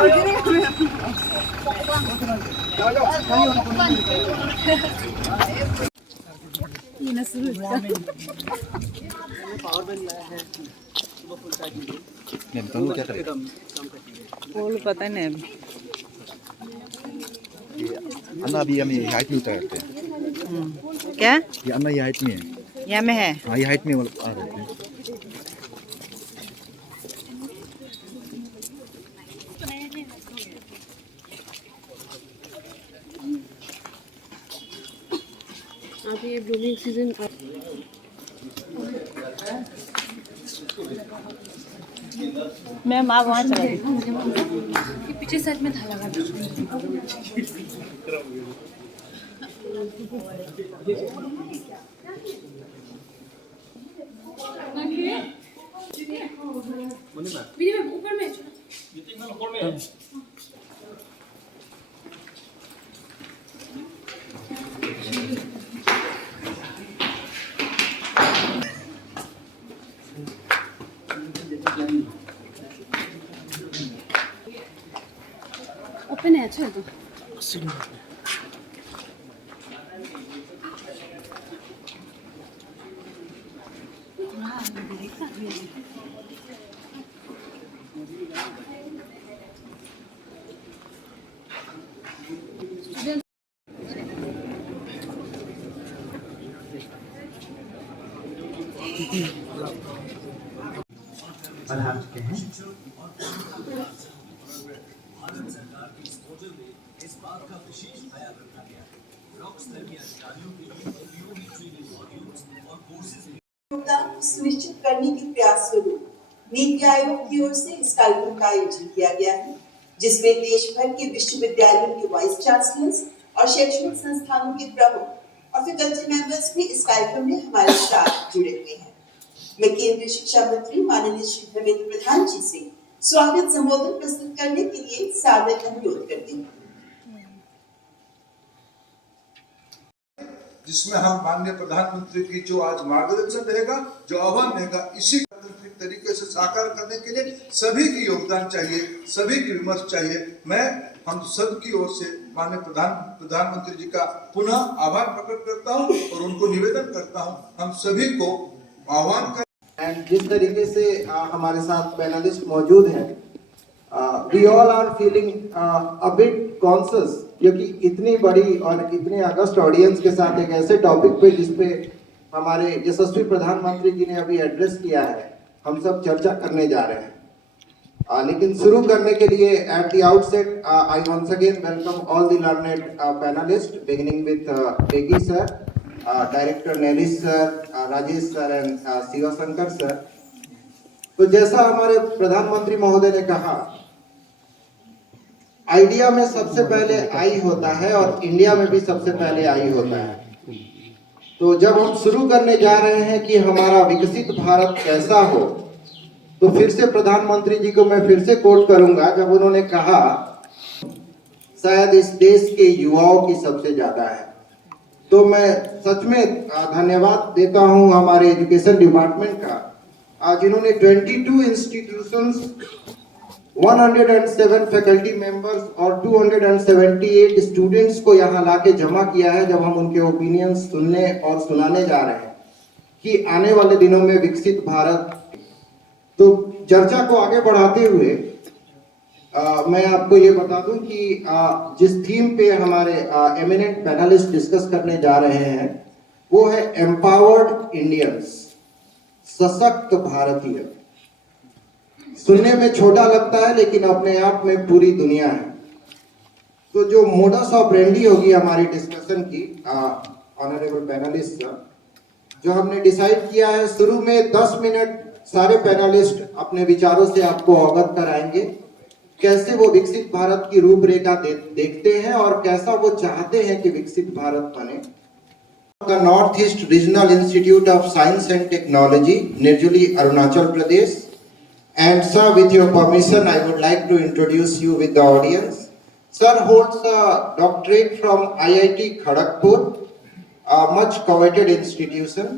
क्या करें? पता नहीं अभी। अन्ना अभी हमें हाइट में उतारते हैं। क्या ये अन्ना ये हाइट में है। यहाँ में है? हाँ ये हाइट में आ रहे हैं। अभी ये ब्लूमिंग सीजन मैं माँ वहाँ चला गई। पीछे साइड में था लगा ऊपर में ओपन है। अच्छा है तो बढ़ा चुके हैं। सुनिश्चित करने के प्रयास स्वरूप नीति आयोग की ओर से इस कार्यक्रम का आयोजन किया गया है, जिसमें देश भर के विश्वविद्यालयों के वाइस चांसलर्स और शैक्षणिक संस्थानों के प्रमुख और फैकल्टी मेंबर्स भी इस कार्यक्रम में हमारे साथ जुड़े हुए हैं। मैं केंद्रीय शिक्षा मंत्री माननीय श्री धर्मेंद्र प्रधान जी से स्वागत संबोधन प्रस्तुत करने के लिए सादर अनुरोध करती हूँ, जिसमें हम माननीय प्रधानमंत्री की जो आज मार्गदर्शन रहेगा, जो आह्वान रहेगा, इसी तरीके से साकार करने के लिए सभी की योगदान चाहिए, सभी की विमर्श चाहिए। मैं हम सब की ओर से माननीय प्रधानमंत्री जी का पुनः आभार प्रकट करता हूं और उनको निवेदन करता हूं, हम सभी को आह्वान कर। एंड जिस तरीके से हमारे साथ पैनलिस्ट मौजूद हैं, we all are feeling a bit conscious, क्योंकि इतनी बड़ी और इतने अगस्त ऑडियंस के साथ एक ऐसे टॉपिक पे जिसपे हमारे यशस्वी प्रधानमंत्री जी ने अभी एड्रेस किया है, हम सब चर्चा करने जा रहे हैं। लेकिन शुरू करने के लिए at the outset I once again welcome all the learned panelist, beginning with Begi sir, director Nelis sir, Rajesh sir and Shivshankar sir. तो जैसा हमारे प्रधानमंत्री महोदय ने कहा, आइडिया में सबसे पहले आई होता है और इंडिया में भी सबसे पहले आई होता है। तो जब हम शुरू करने जा रहे हैं कि हमारा विकसित भारत कैसा हो, तो फिर से प्रधानमंत्री जी को मैं फिर से कोट करूंगा, जब उन्होंने कहा शायद इस देश के युवाओं की सबसे ज्यादा है। तो मैं सच में धन्यवाद देता हूं हमारे एजुकेशन डिपार्टमेंट का, जिन्होंने 22 इंस्टीट्यूशंस, 107 फैकल्टी मेंबर्स और 278 स्टूडेंट्स को यहाँ लाके जमा किया है, जब हम उनके ओपिनियन सुनने और सुनाने जा रहे हैं कि आने वाले दिनों में विकसित भारत। तो चर्चा को आगे बढ़ाते हुए मैं आपको ये बता दूं कि जिस थीम पे हमारे एमिनेंट पैनलिस्ट डिस्कस करने जा रहे हैं वो है एम्पावर्ड इंडियंस, सशक्त भारतीय। सुनने में छोटा लगता है लेकिन अपने आप में पूरी दुनिया है। तो जो मोडस ऑपरेंडी होगी हमारी डिस्कशन की, ऑनरेबल पैनलिस्ट, जो हमने डिसाइड किया है, शुरू में 10 मिनट सारे पैनलिस्ट अपने विचारों से आपको अवगत कराएंगे, कैसे वो विकसित भारत की रूपरेखा देखते हैं और कैसा वो चाहते हैं कि विकसित भारत बने। The North East Regional Institute of Science and Technology, Nirjuli, Arunachal Pradesh. And sir, with your permission, I would like to introduce you with the audience. Sir holds a doctorate from IIT Kharagpur, a much coveted institution.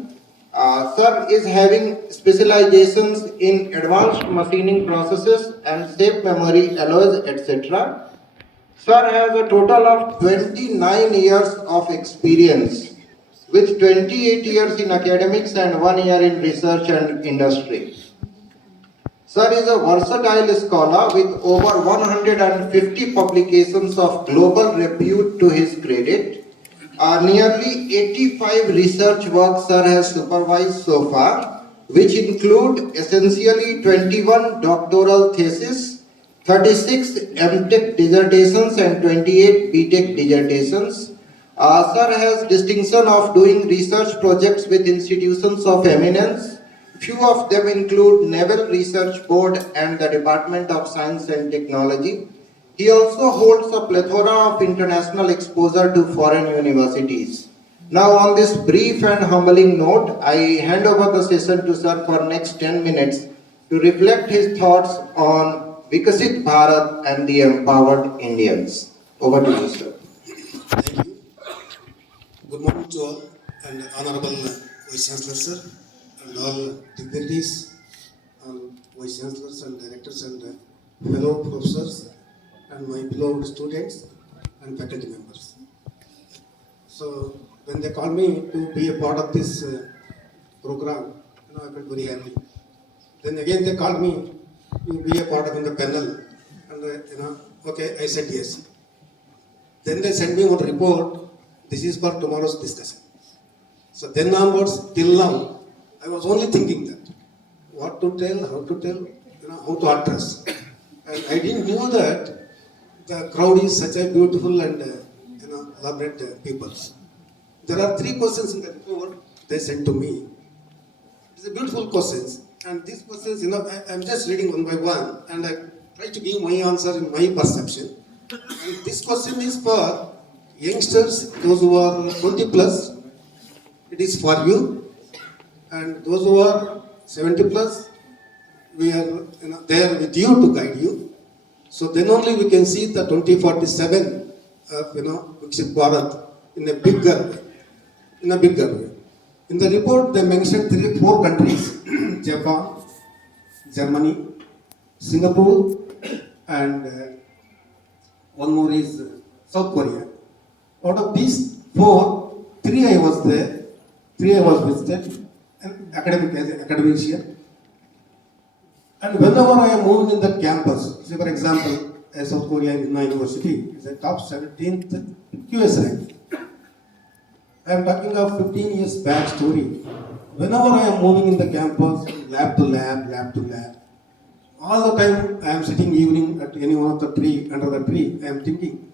Sir is having specializations in advanced machining processes and shape memory alloys, etc. Sir has a total of 29 years of experience with 28 years in academics and 1 year in research and industry. Sir is a versatile scholar with over 150 publications of global repute to his credit. Nearly 85 research works Sir has supervised so far, which include essentially 21 doctoral theses, 36 MTech dissertations and 28 BTech dissertations. Sir has distinction of doing research projects with institutions of eminence. Few of them include Naval Research Board and the Department of Science and Technology. He also holds a plethora of international exposure to foreign universities. Now on this brief and humbling note, I hand over the session to Sir for next 10 minutes to reflect his thoughts on Vikshit Bharat and the empowered Indians. Over to you, sir. Thank you. Good morning to all and Honorable Vice Chancellor Sir and all dignitaries, Vice Chancellors and Directors and fellow professors and my beloved students and faculty members. So when they called me to be a part of this program, I felt very happy. Then again they called me to be a part of the panel and okay, I said yes. Then they sent me one report. This is for tomorrow's discussion. So then onwards, till now, I was only thinking that what to tell, how to tell, how to address. And I didn't know that the crowd is such a beautiful and elaborate peoples. There are 3 questions in the report they sent to me. It's a beautiful questions, and these questions, I'm just reading one by one, and I try to give my answer in my perception. And this question is for youngsters, those who are 20 plus, it is for you, and those who are 70 plus, we are there with you to guide you. So then only we can see the 2047 of Vikshit Bharat in a bigger way. In the report, they mentioned 4 countries: Japan, Germany, Singapore, and one more is South Korea. Out of these 4, 3 I was there, 3 I was visited, and academician. And whenever I am moving in the campus, say for example, South Korea University is a top 17th QS rank. I am talking of 15 years back story. Whenever I am moving in the campus, lab to lab, all the time I am sitting evening at any one of the tree, under the tree, I am thinking,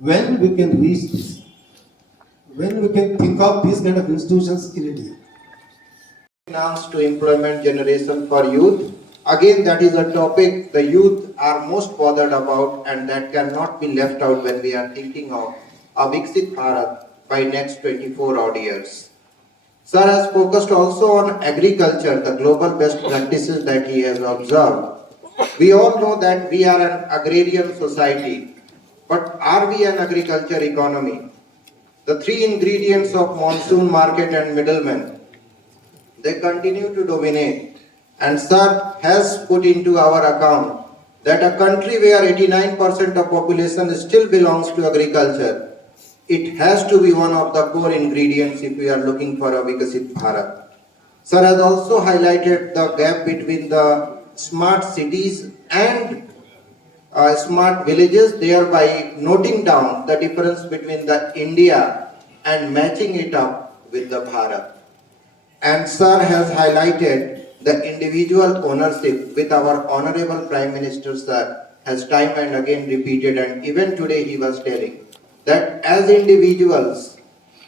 when we can reach this? When we can think of these kind of institutions in India? Finance to employment generation for youth. Again, that is a topic the youth are most bothered about, and that cannot be left out when we are thinking of a Vikshit Bharat by next 24 odd years. Sir has focused also on agriculture, the global best practices that he has observed. We all know that we are an agrarian society, but are we an agriculture economy? The 3 ingredients of monsoon, market and middlemen, they continue to dominate. And Sir has put into our account that a country where 89% of population still belongs to agriculture, it has to be one of the core ingredients if we are looking for a Vikshit Bharat. Sir has also highlighted the gap between the smart cities and smart villages, thereby noting down the difference between the India and matching it up with the Bharat. And Sir has highlighted the individual ownership with our Honorable Prime Minister Sir has time and again repeated, and even today he was telling that as individuals,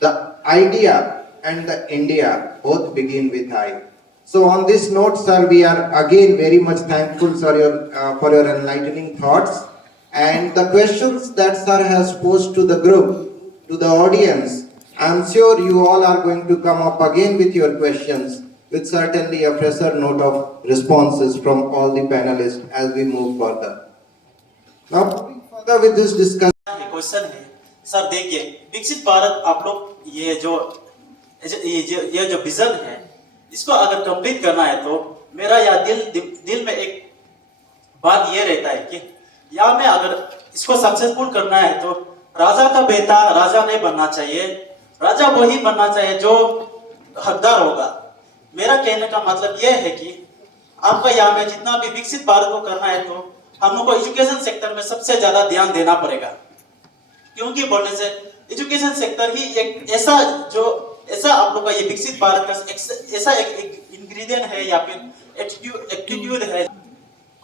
the idea and the India both begin with I. So on this note, Sir, we are again very much thankful for your enlightening thoughts, and the questions that Sir has posed to the group, to the audience, I am sure you all are going to come up again with your questions, with certainly a fresher note of responses from all the panelists as we move further. Now, moving further with this discussion. Question है sir, देखिए विकसित भारत, आप लोग ये जो vision है इसको अगर कंप्लीट करना है तो मेरा या दिल में एक बात ये रहता है कि या मैं अगर इसको सक्सेसफुल करना है तो राजा का बेटा राजा नहीं बनना चाहिए, राजा वही बनना चाहिए जो हकदार होगा। मेरा कहने का मतलब यह है कि आपका यहाँ में जितना भी विकसित भारत को करना है तो हम लोग को एजुकेशन सेक्टर में सबसे ज्यादा ध्यान देना पड़ेगा, क्योंकि बोलने से एजुकेशन सेक्टर ही एक ऐसा आप लोग का ये विकसित भारत का ऐसा एक इंग्रेडिएंट है या फिर एटीट्यूड है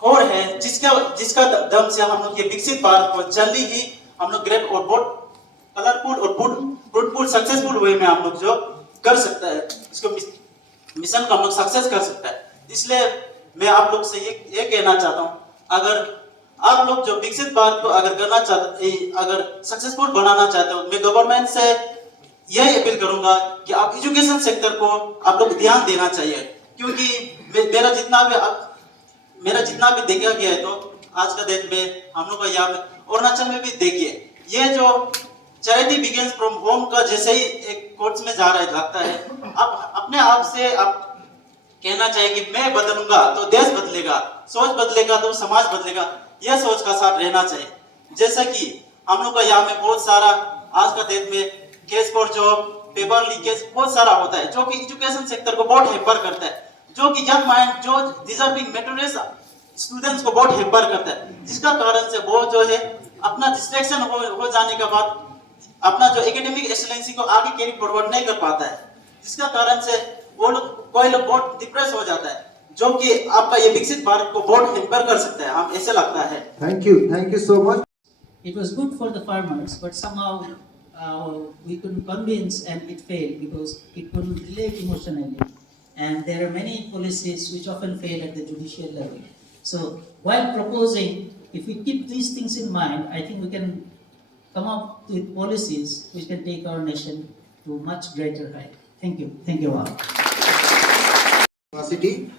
और है जिसका दम से हम लोग ये विकसित भारत को जल्दी ही हम लोग ग्रेट और बहुत कलरफुल और फ्रूटफुल सक्सेसफुल वे में हम लोग जो कर सकता है, इसको मिशन को हम लोग सक्सेस कर सकता है। इसलिए मैं आप लोग से ये कहना चाहता हूँ, अगर आप लोग जो विकसित भारत को अगर करना चाहते, अगर सक्सेसफुल बनाना चाहते हो, मैं गवर्नमेंट से यह अपील करूंगा कि आप एजुकेशन सेक्टर को आप लोग ध्यान देना चाहिए, क्योंकि मेरा जितना भी देखा गया है तो आज का डेट में हम लोग का यहाँ पे अरुणाचल में भी देखिए ये जो चैरिटी बिगिंस फ्रॉम होम का जैसे ही एक कोर्स में जा रहा है लगता है, अब अपने आप से आप कहना चाहिए कि मैं बदलूंगा तो देश बदलेगा, सोच बदलेगा तो समाज बदलेगा, यह सोच का साथ रहना चाहिए। जैसा कि हम लोग का यहाँ में बहुत सारा आज का डेट में case for job, paper leakage बहुत सारा होता है जो कि एजुकेशन सेक्टर को बहुत हेम्पर करता है, जो कि यंग माइंड जो डिजर्विंग मेटेरियल्स स्टूडेंट्स को बहुत हेम्पर करता है, जिसका कारण से वो जो है अपना डिस्ट्रैक्शन हो जाने के बाद अपना जो एकेडमिक एक्सीलेंसी को आगे कैरी फॉरवर्ड नहीं कर पाता है, जिसका कारण से कोई लोग बहुत डिप्रेस हो जाता है, जो कि आपका ये विकसित भारत को बहुत हेम्पर कर सकता है, हम ऐसे लगता है। Thank you so much. It was good for the farmers, but somehow we couldn't convince and it failed because it couldn't relate emotionally. And there are many policies which often fail at the judicial level. So while proposing, if we keep these things in mind, I think we can come up with policies which can take our nation to much greater height. Thank you. Thank you all. University.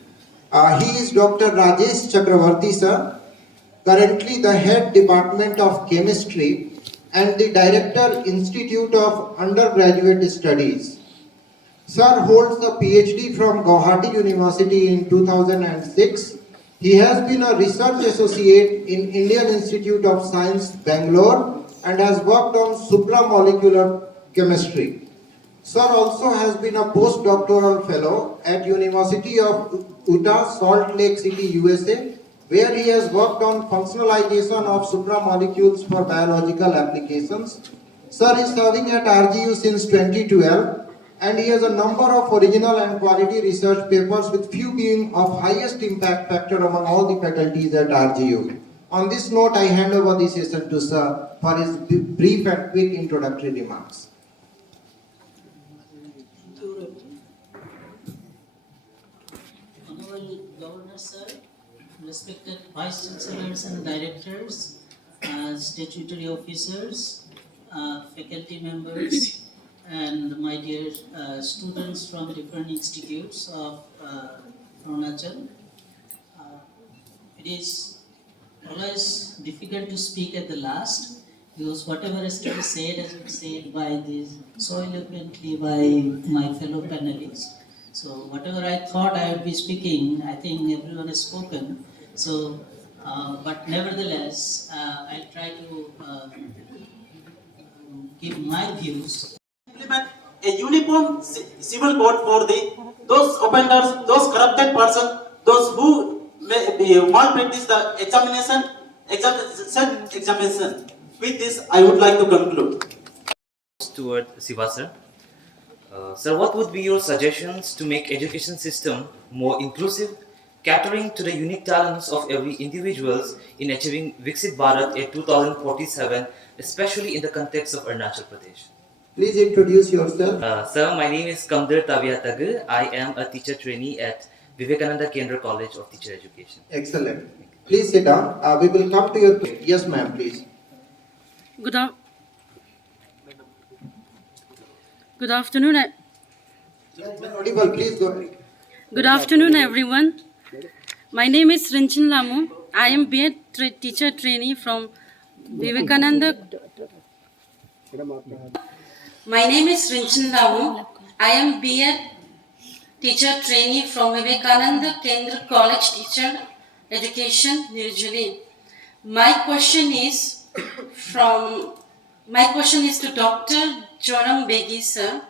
He is Dr. Rajesh Chakravarti sir, currently the head department of chemistry and the director Institute of Undergraduate Studies. Sir holds a PhD from Guwahati University in 2006. He has been a research associate in Indian Institute of Science, Bangalore, and has worked on supramolecular chemistry. Sir also has been a postdoctoral fellow at University of Utah, Salt Lake City, USA, where he has worked on functionalization of supramolecules for biological applications. Sir is serving at RGU since 2012, and he has a number of original and quality research papers, with few being of highest impact factor among all the faculties at RGU. On this note, I hand over the session to Sir for his brief and quick introductory remarks. Honorable Governor Sir, respected Vice Chancellors and Directors, statutory officers, faculty members, and my dear students from different institutes of Arunachal. It is always difficult to speak at the last, because whatever has to be said has been said by this so eloquently by my fellow panelists. So whatever I thought I would be speaking, I think everyone has spoken. So, but nevertheless, I'll try to give my views. Implement a uniform civil code for those offenders, those corrupted persons, those who may malpractice the examination. With this, I would like to conclude. Toward Siva sir. Sir, what would be your suggestions to make education system more inclusive, catering to the unique talents of every individuals in achieving Viksit Bharat at 2047, especially in the context of Arunachal Pradesh? Please introduce yourself. Sir, my name is Kamdir Taviatagu. I am a teacher trainee at Vivekananda Kendra College of Teacher Education. Excellent. Please sit down. We will come to your... Yes, ma'am, please. Good afternoon. Audible, please go ahead. Good afternoon, everyone. My name is Rinchin Lamu. I am B.Ed teacher trainee from Vivekananda. My name is Rinchin Lamu. I am B.Ed teacher trainee from Vivekananda Kendra College Teacher Education, New Delhi. My question is to Dr. Joram Begi, sir.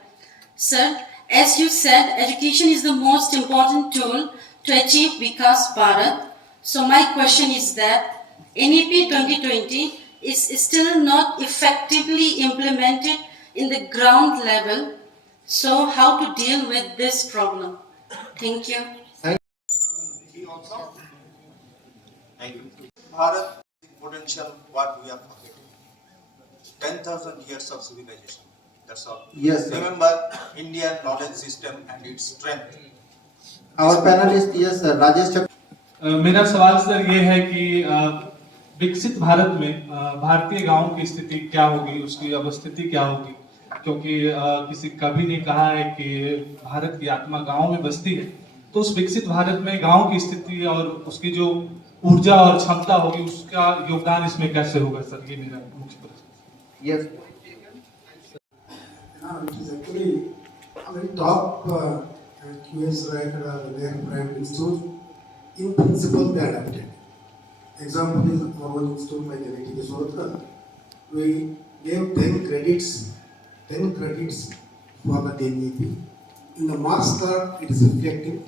Sir, as you said, education is the most important tool to achieve Vikas Bharat. So my question is that NEP 2020 is still not effectively implemented in the ground level. So how to deal with this problem? Thank you. Thank you. Bharat is potential what we are forgetting. 10,000 years of civilization. That's all. Yes, sir. Remember Indian knowledge system and its strength. Our panelist, yes, sir, Rajesh Chak. मेरा सवाल sir ये है कि विकसित भारत में भारतीय गांव की स्थिति क्या होगी, उसकी अवस्थिति क्या होगी, क्योंकि किसी कभी नहीं कहा है कि भारत की आत्मा गांव में बसती है, तो उस विकसित भारत में गांव की स्थिति और उसकी जो ऊर्जा और क्षमता होगी उसका योगदान इसमें कैसे होगा सर, ये मेरा मुख्य प्रश्न। Yes. It is actually a very top QS ranked their prime institute. In principle, they adapted. Example is our own institute by Genetic Disorder. We gave 10 credits for the NEP. In the marks card, it is reflective.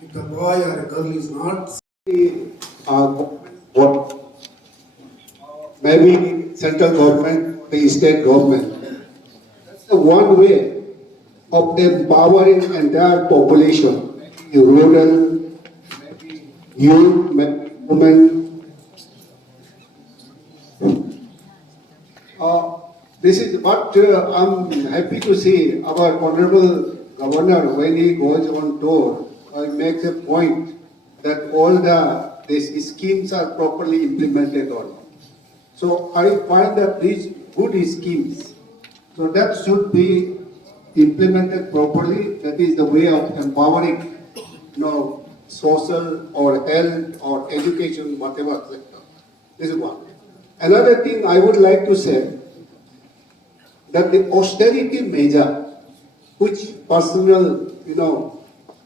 If the boy or a girl is not, what maybe central government, the state government. That's the one way of empowering entire population, the rural, youth, women. This is what I'm happy to see our honorable governor when he goes on tour, makes a point that all these schemes are properly implemented or not. So I find that these good schemes, so that should be implemented properly. That is the way of empowering, social or health or education, whatever sector. This is one. Another thing I would like to say, that the austerity measure, which personal,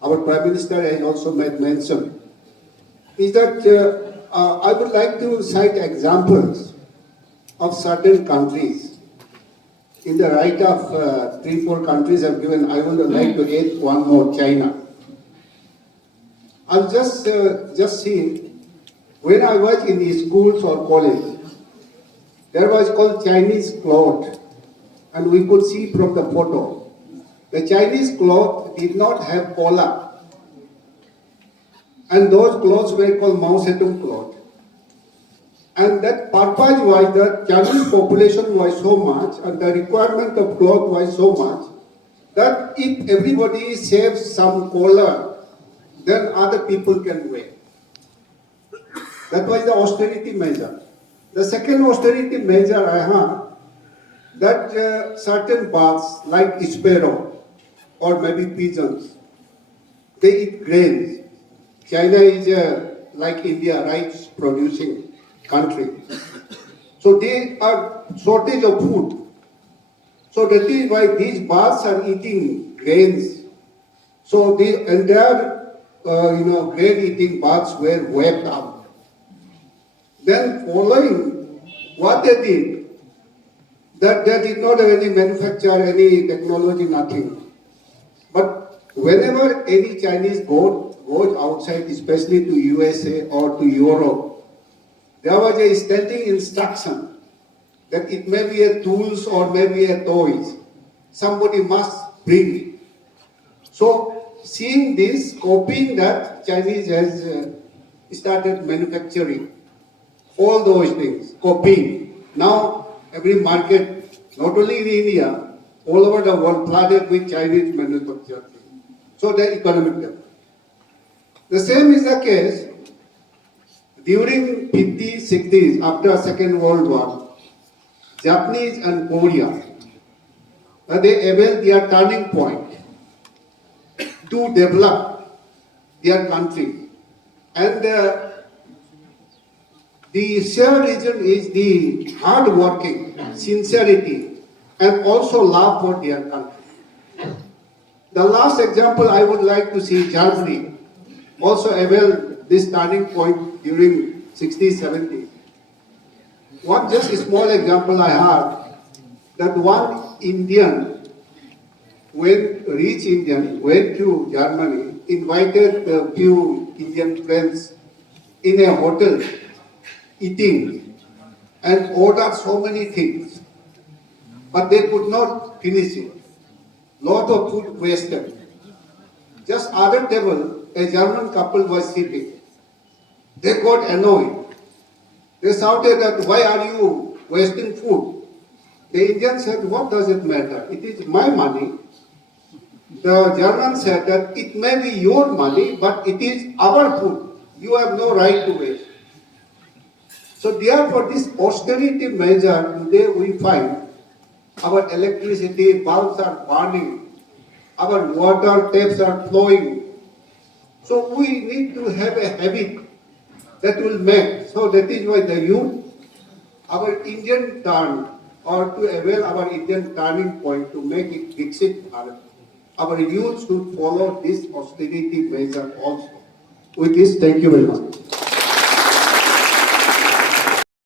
our Prime Minister has also made mention, is that I would like to cite examples of certain countries. In the right of 3-4 countries I've given, I would like to add one more, China. I've just seen, when I was in the schools or college, there was called Chinese cloth, and we could see from the photo, the Chinese cloth did not have collar, and those clothes were called Mao Zedong cloth. And that purpose was that Chinese population was so much, and the requirement of cloth was so much, that if everybody saves some collar, then other people can wear. That was the austerity measure. The second austerity measure I have, that certain birds like sparrow or maybe pigeons, they eat grains. China is like India, rice producing country. So they are shortage of food. So that is why these birds are eating grains. So the entire grain eating birds were wiped out. Then following what they did, that they did not have any manufacture, any technology, nothing. But whenever any Chinese goes outside, especially to USA or to Europe, there was a standing instruction that it may be a tools or maybe a toys. Somebody must bring it. So seeing this, copying that, Chinese has started manufacturing all those things, copying. Now every market, not only in India, all over the world flooded with Chinese manufacturing. So the economic development. The same is the case during 50s, 60s, after Second World War. Japanese and Korea, they availed their turning point to develop their country. And the shared reason is the hard working, sincerity, and also love for their country. The last example I would like to see Germany also avail this turning point during 60s, 70s. One just a small example I have, that one Indian, rich Indian, went to Germany, invited a few Indian friends in a hotel, eating, and ordered so many things, but they could not finish it. Lot of food wasted. Just other table, a German couple was sitting. They got annoyed. They shouted that, why are you wasting food? The Indian said, what does it matter? It is my money. The German said that it may be your money, but it is our food. You have no right to waste. So therefore, this austerity measure, today we find our electricity bulbs are burning, our water taps are flowing. So we need to have a habit that will make. So that is why the youth, our Indian turn, or to avail our Indian turning point to make it Vikshit Bharat, our youth should follow this austerity measure also. With this, thank you very much.